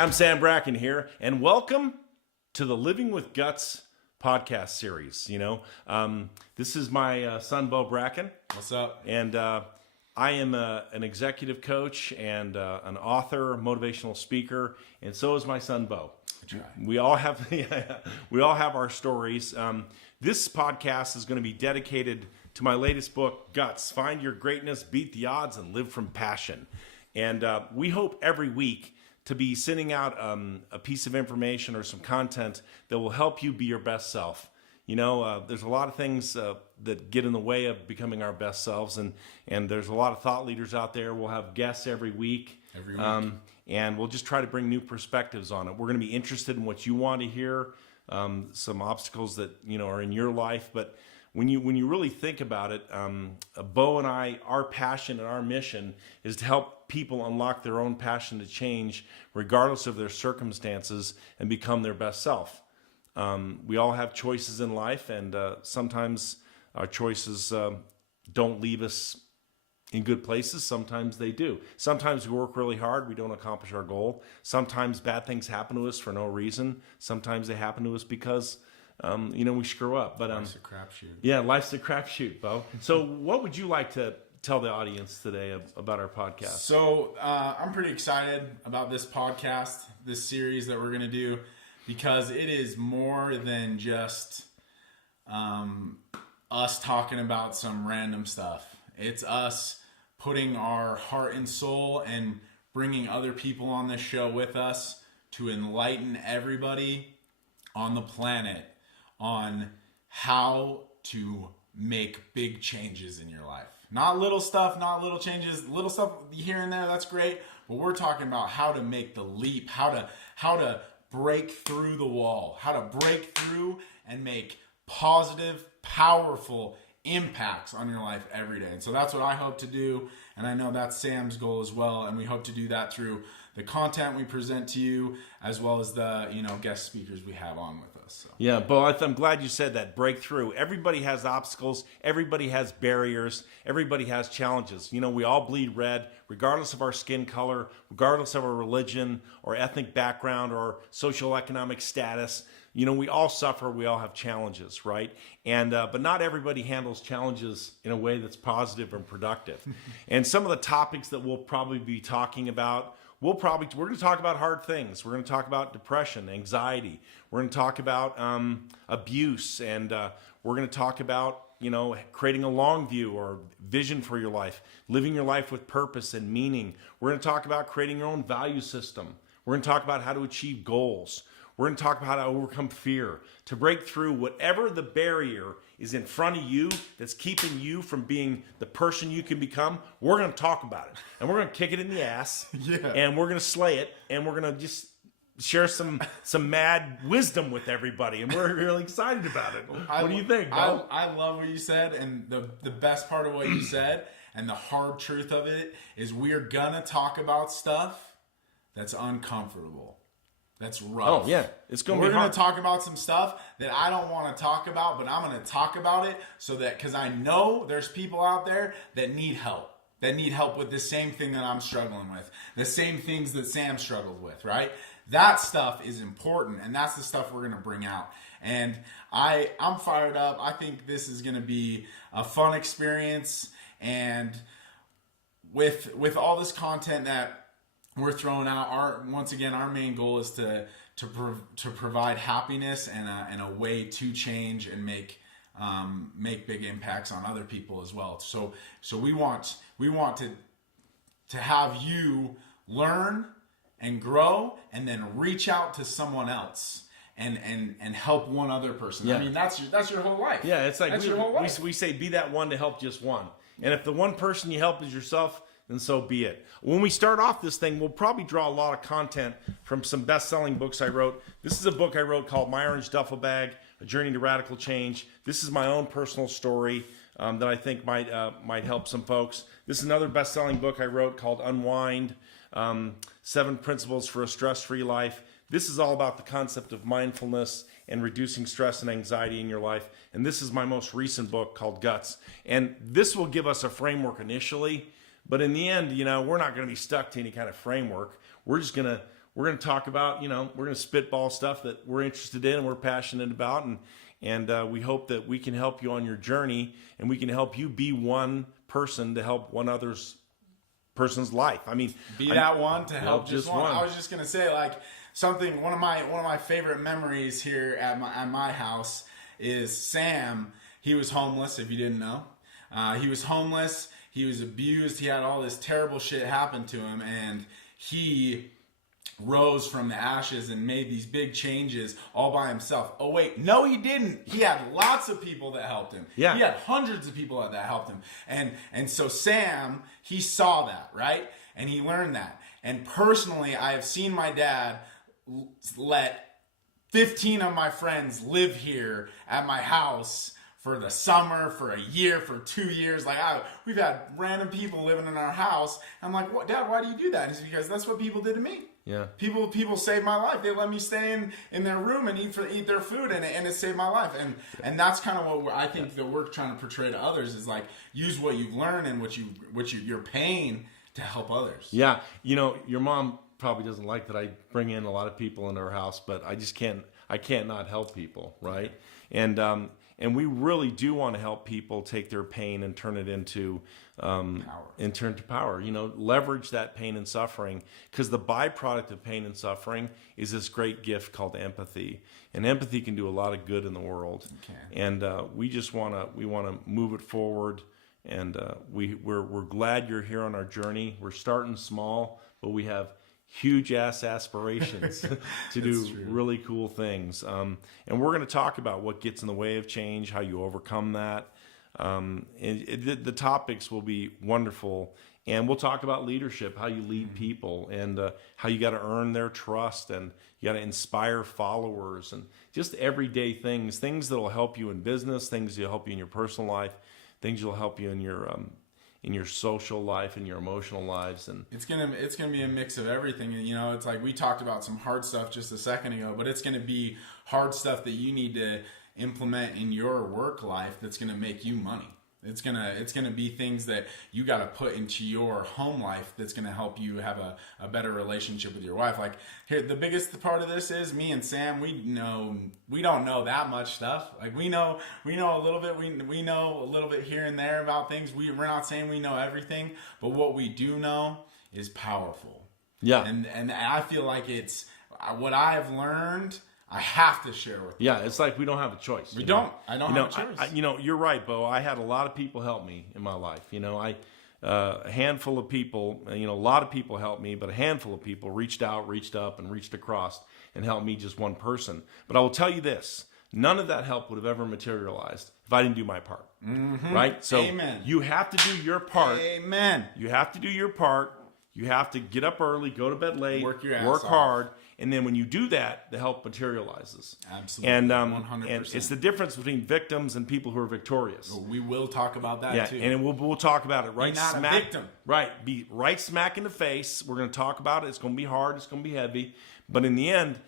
I'm Sam Bracken here, and welcome to the Living with Guts podcast series. This is my son, Bo Bracken. What's up? And I am an executive coach and an author, motivational speaker, and so is my son, Bo. We all have our stories. This podcast is going to be dedicated to my latest book, Guts: Find Your Greatness, Beat the Odds, and Live from Passion. And we hope every week to be sending out a piece of information or some content that will help you be your best self. There's a lot of things that get in the way of becoming our best selves, and there's a lot of thought leaders out there. We'll have guests every week. And we'll just try to bring new perspectives on it. We're going to be interested in what you want to hear, some obstacles that are in your life. But when you really think about it, Bo and I, our passion and our mission is to help people unlock their own passion to change, regardless of their circumstances, and become their best self. We all have choices in life, and sometimes our choices don't leave us in good places. Sometimes they do. Sometimes we work really hard, we don't accomplish our goal. Sometimes bad things happen to us for no reason. Sometimes they happen to us because we screw up. But life's a crapshoot. Yeah, life's a crapshoot, Bo. So what would you like to tell the audience today about our podcast? So I'm pretty excited about this podcast, this series that we're going to do, because it is more than just us talking about some random stuff. It's us putting our heart and soul and bringing other people on this show with us to enlighten everybody on the planet on how to make big changes in your life. Not little stuff, not little changes, little stuff here and there, that's great. But we're talking about how to make the leap, how to break through the wall, how to break through and make positive, powerful impacts on your life every day. And so that's what I hope to do, and I know that's Sam's goal as well, and we hope to do that through the content we present to you, as well as the guest speakers we have on with us. So. Yeah, Bo, I'm glad you said that. Breakthrough. Everybody has obstacles. Everybody has barriers. Everybody has challenges. We all bleed red, regardless of our skin color, regardless of our religion or ethnic background or socioeconomic status. We all suffer. We all have challenges, right? And but not everybody handles challenges in a way that's positive and productive. And some of the topics that we'll probably be talking about, we're going to talk about hard things. We're going to talk about depression, anxiety. We're going to talk about abuse, and we're going to talk about creating a long view or vision for your life, living your life with purpose and meaning. We're going to talk about creating your own value system. We're going to talk about how to achieve goals. We're going to talk about how to overcome fear, to break through whatever the barrier is in front of you that's keeping you from being the person you can become. We're going to talk about it, and we're going to kick it in the ass, and we're going to slay it, and we're going to just share some mad wisdom with everybody, and we're really excited about it. What do you think, Bo? I love what you said, and the best part of what you said and the hard truth of it is we're going to talk about stuff that's uncomfortable. That's rough. Oh, yeah. It's going to be hard. We're going to talk about some stuff that I don't want to talk about, but I'm going to talk about it because I know there's people out there that need help. That need help with the same thing that I'm struggling with. The same things that Sam struggled with, right? That stuff is important, and that's the stuff we're going to bring out. And I'm fired up. I think this is going to be a fun experience. And with all this content that we're throwing out, our main goal is to provide happiness and a way to change and make big impacts on other people as well. So we want to have you learn and grow, and then reach out to someone else and help one other person. Yeah. I mean, that's your whole life. Yeah, it's like we say, be that one to help just one. And if the one person you help is yourself, then so be it. When we start off this thing, we'll probably draw a lot of content from some best-selling books I wrote. This is a book I wrote called My Orange Duffel Bag: A Journey to Radical Change. This is my own personal story that I think might help some folks. This is another best-selling book I wrote called Unwind: 7 Principles for a Stress-Free Life. This is all about the concept of mindfulness and reducing stress and anxiety in your life. And this is my most recent book called Guts. And this will give us a framework initially, but in the end, we're not going to be stuck to any kind of framework. We're just going to we're going to talk about, we're going to spitball stuff that we're interested in and we're passionate about. And we hope that we can help you on your journey, and we can help you be one person to help one person's life. I mean, that one to help just just one. one. I was just gonna say, like, one of my favorite memories here at my house is Sam. He was homeless, if you didn't know. He was homeless. He was abused. He had all this terrible shit happen to him, and he rose from the ashes and made these big changes all by himself. Oh wait, no he didn't. He had lots of people that helped him. Yeah. He had hundreds of people that helped him. And so Sam, he saw that, right? And he learned that. And personally, I have seen my dad let 15 of my friends live here at my house for the summer, for a year, for 2 years. Like, we've had random people living in our house. I'm like, what, Dad, why do you do that? And he's because that's what people did to me. Yeah. People saved my life. They let me stay in their room and eat their food, and it saved my life. And that's kind of what I think that we're trying to portray to others is like, use what you've learned and your pain to help others. Yeah. Your mom probably doesn't like that I bring in a lot of people into our house, but I can't not help people, right? And we really do want to help people take their pain and turn it into power. Leverage that pain and suffering, because the byproduct of pain and suffering is this great gift called empathy. And empathy can do a lot of good in the world. And we just want to move it forward. And we're glad you're here on our journey. We're starting small, but we have huge ass aspirations to do really cool things. And we're going to talk about what gets in the way of change, how you overcome that. The topics will be wonderful. And we'll talk about leadership, how you lead people, and how you got to earn their trust, and you got to inspire followers, and just everyday things that'll help you in business, things that'll help you in your personal life, things that'll help you in your social life and your emotional lives. And it's gonna be a mix of everything. And it's like we talked about some hard stuff just a second ago, but it's gonna be hard stuff that you need to implement in your work life that's gonna make you money. It's gonna be things that you got to put into your home life that's gonna help you have a better relationship with your wife. Like, here, the biggest part of this is me and Sam. We don't know that much stuff. Like, we know a little bit. We know a little bit here and there about things. We're not saying we know everything, but what we do know is powerful. Yeah. And I feel like it's what I've learned. I have to share with you. Yeah, it's like we don't have a choice. I don't have a choice. You're right, Bo. I had a lot of people help me in my life. A handful of people, a lot of people helped me, but a handful of people reached out, reached up, and reached across and helped me, just one person. But I will tell you this, none of that help would have ever materialized if I didn't do my part. Mm-hmm. Right? So Amen. You have to do your part. Amen. You have to do your part. You have to get up early, go to bed late, work your ass work off. hard. And then when you do that, the help materializes. Absolutely. And 100%. And it's the difference between victims and people who are victorious. We will talk about that too. And we'll talk about it right Be not smack. a victim. Right. Be right smack in the face. We're going to talk about it. It's going to be hard. It's going to be heavy. But in the end,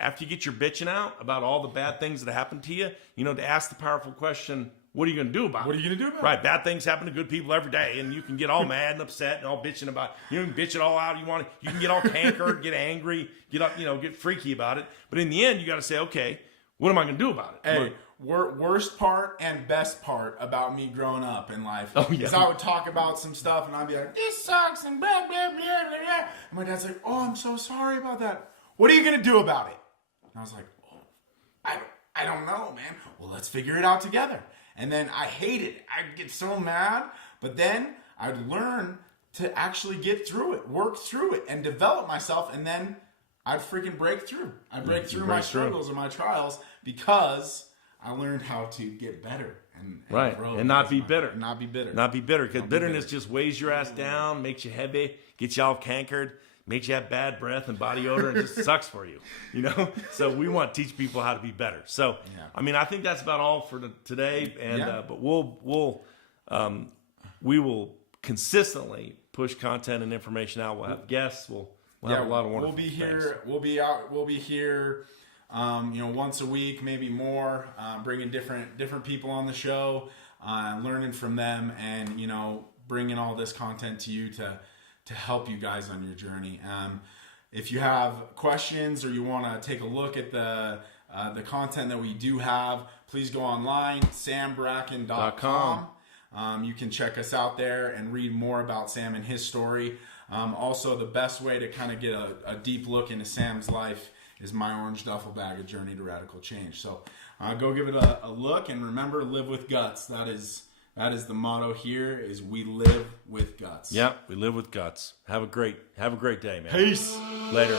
after you get your bitching out about all the bad things that happen to you, to ask the powerful question, what are you going to do about it? What are you going to do about it? Right. Bad things happen to good people every day, and you can get all mad and upset and all bitching about it. You can bitch it all out. You can get all cankered, get angry, get up, get freaky about it. But in the end, you got to say, okay, what am I going to do about it? Hey, worst part and best part about me growing up in life is yeah. I would talk about some stuff and I'd be like, this sucks and blah, blah, blah, blah, blah. And my dad's like, oh, I'm so sorry about that. What are you going to do about it? And I was like, oh, I don't know, man. Well, let's figure it out together. And then I hated it. I'd get so mad. But then I'd learn to actually get through it, work through it, and develop myself. And then I'd freaking break through. I'd break through my struggles and my trials because I learned how to get better. And grow and not be bitter. Not be bitter. Not be bitter. Because bitterness just weighs your ass down, makes you heavy, gets you all cankered, makes you have bad breath and body odor, and just sucks for you. So we want to teach people how to be better. So I think that's about all for today. And but we will consistently push content and information out. We'll have guests. We'll have a lot of wonderful things. We'll be here. Once a week, maybe more. Bringing different people on the show, learning from them, and bringing all this content to you to help you guys on your journey. If you have questions or you want to take a look at the content that we do have, please go online, sambracken.com. You can check us out there and read more about Sam and his story. Also, the best way to kind of get a deep look into Sam's life is My Orange Duffel Bag, A Journey to Radical Change. So go give it a look, and remember, live with guts. That is the motto here, is we live with guts. Yeah, we live with guts. Have a great day, man. Peace. Later.